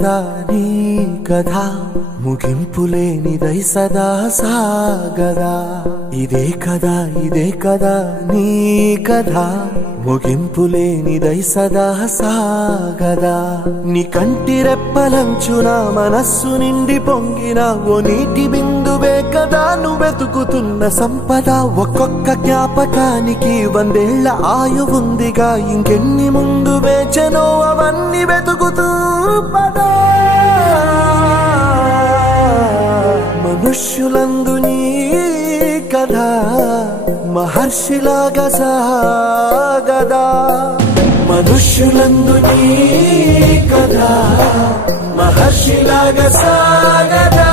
కదా నీ కథ ముగింపులేనిదై సదా సాగదా ఇదే కదా నీ కథ ముగింపులేనిదై సదా సాగదా నీ కంటి రెప్పలంచున మనస్సు నిండి పొంగిన ఓ నీటి బిందువే కదా నువ్వు వెతుకుతున్న సంపద ఒక్కొక్క జ్ఞాపకానికి 100 ఏళ్ల ఆయువుందిగా ఇంకెన్ని ముందు వేచనో అవన్నీ వెతుకుతూ పదా మనుష్యులందు నీ కథ మహర్షిలాగా సాగదా మనుష్యులందు నీ కథ మహర్షిలాగా సాగదా